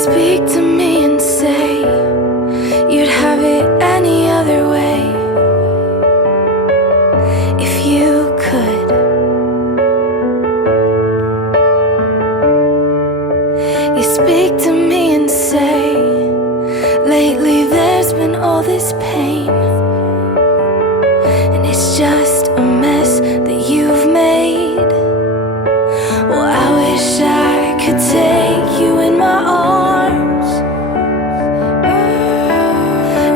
speak to me and say you'd have it any other way if you could. You speak to me and say, lately there's been all this pain, and it's just a mess that you've made. Well, I wish I could take you in my arms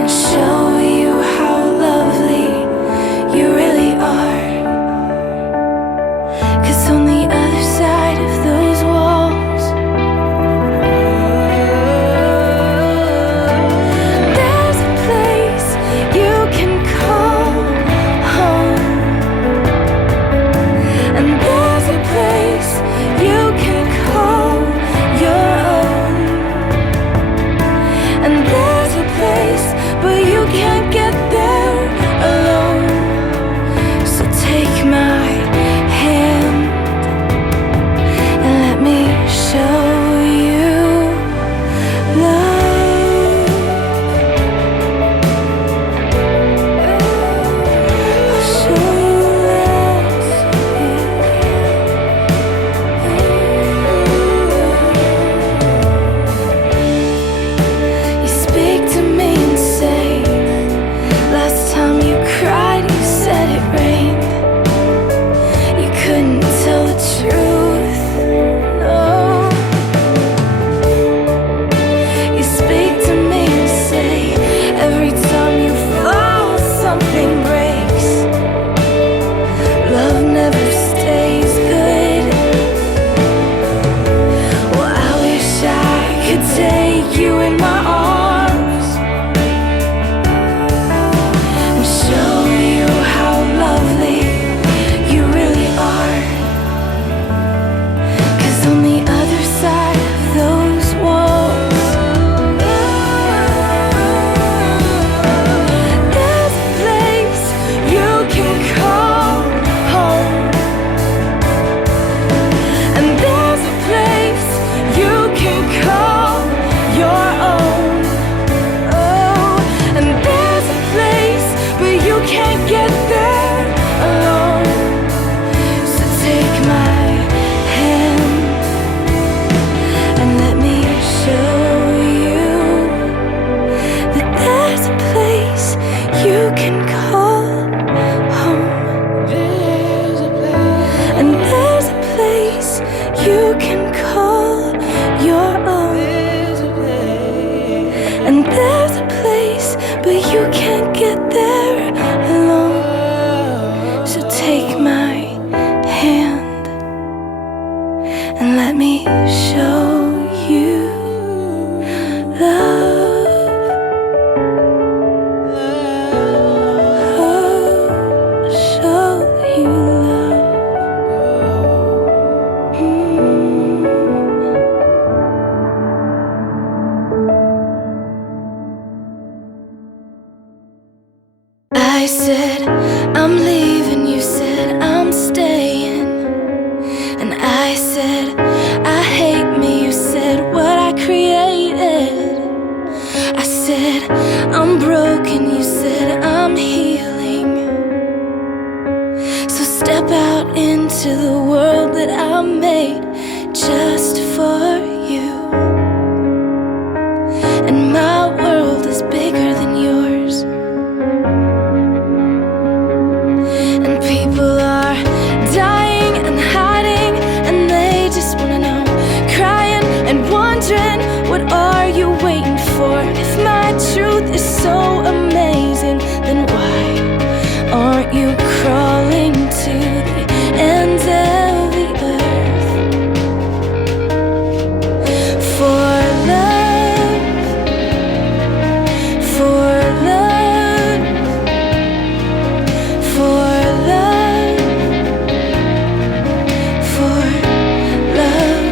and show you how lovely you really are. 'Cause on the other side of those walls, there's a place you can call home, and there's a place you can call your own, and there's a place, but you can't get there alone. So take my hand and let me show you love. I'll show you love. You speak to me and say, last time you cried, you said it rained. You couldn't tell the truth, no. You speak to me and say, every time you fall, something breaks. Love never stays good. Well, I wish I could take you in my arms and show you how lovely you really are. 'Cause on the other side of those walls, there's a place you can call home, and there's a place you can call your own. Oh, and there's a place, but you can't get there alone. So take my hand and let me show you that there's a place you can call home, and there's a place you can call your own, and there's a place, but you can't get there alone. So take my hand and let me show you love. Oh, show you love. I said, I'm leaving, you said, I'm staying. And I said, I hate me, you said, what I created. I said, I'm broken, you said, I'm healing. So step out into the world that I made just for you. And my world is bigger than yours. And people are dying and hiding, and they just wanna know, crying and wondering, what are you waiting for? If my truth is so amazing, then why aren't you crawling to the ends of the earth for love, for love, for love, for love?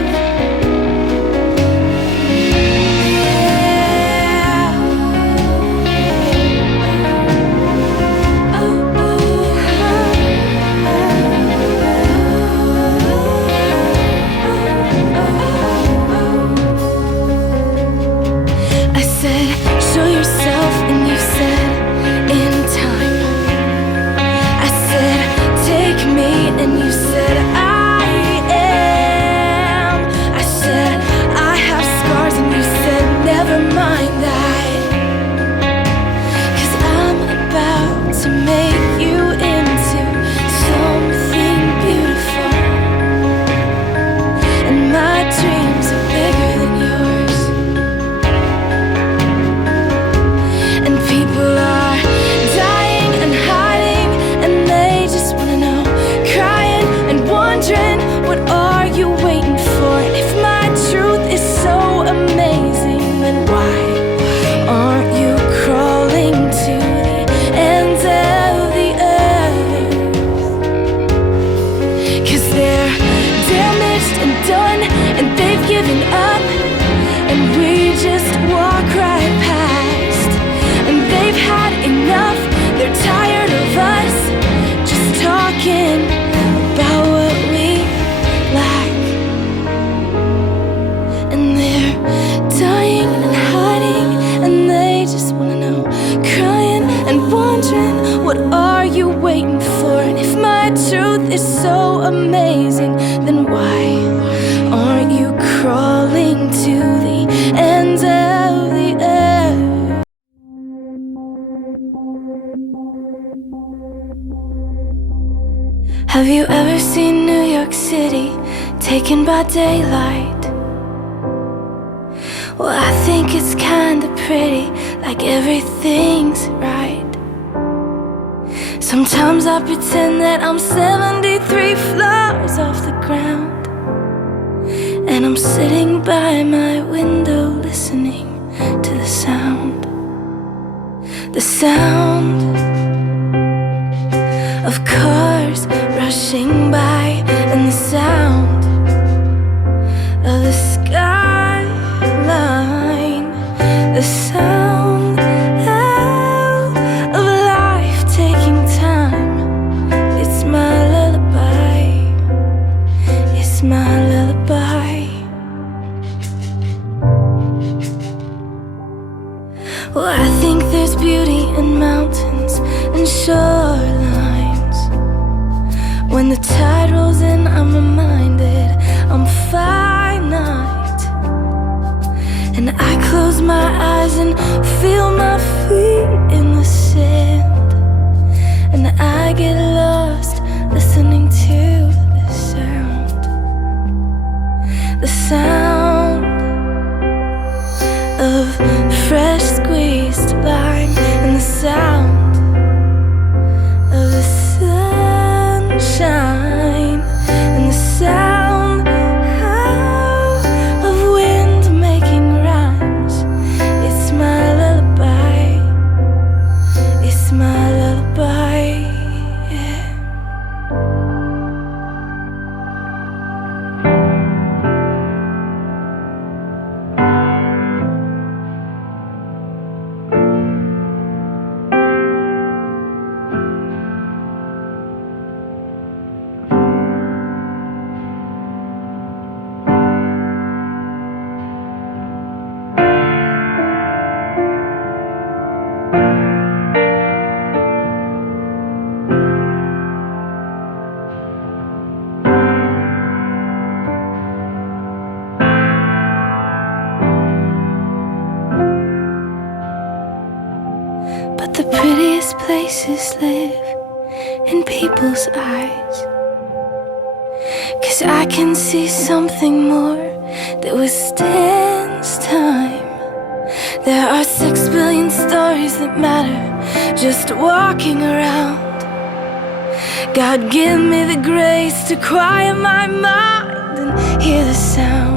Have you ever seen New York City taken by daylight? Well, I think it's kinda pretty, like everything's right. Sometimes I pretend that I'm 73 floors off the ground, and I'm sitting by my window listening to the sound of cars rushing by, and the sound of the skyline, the sound of life taking time. It's my lullaby, it's my lullaby. Well, I think there's beauty in mountains and shorelines. When the tide rolls in, I'm reminded I'm finite, and I close my eyes and feel my feet in the sand, and I get lost listening to the sound of fresh squeezed lime, and the sound of the sunshine, and the sound of wind making rhymes. It's my lullaby, it's my lullaby, yeah. But the prettiest places live in people's eyes, 'cause I can see something more that withstands time. There are 6 billion stories that matter just walking around. God, give me the grace to quiet my mind and hear the sound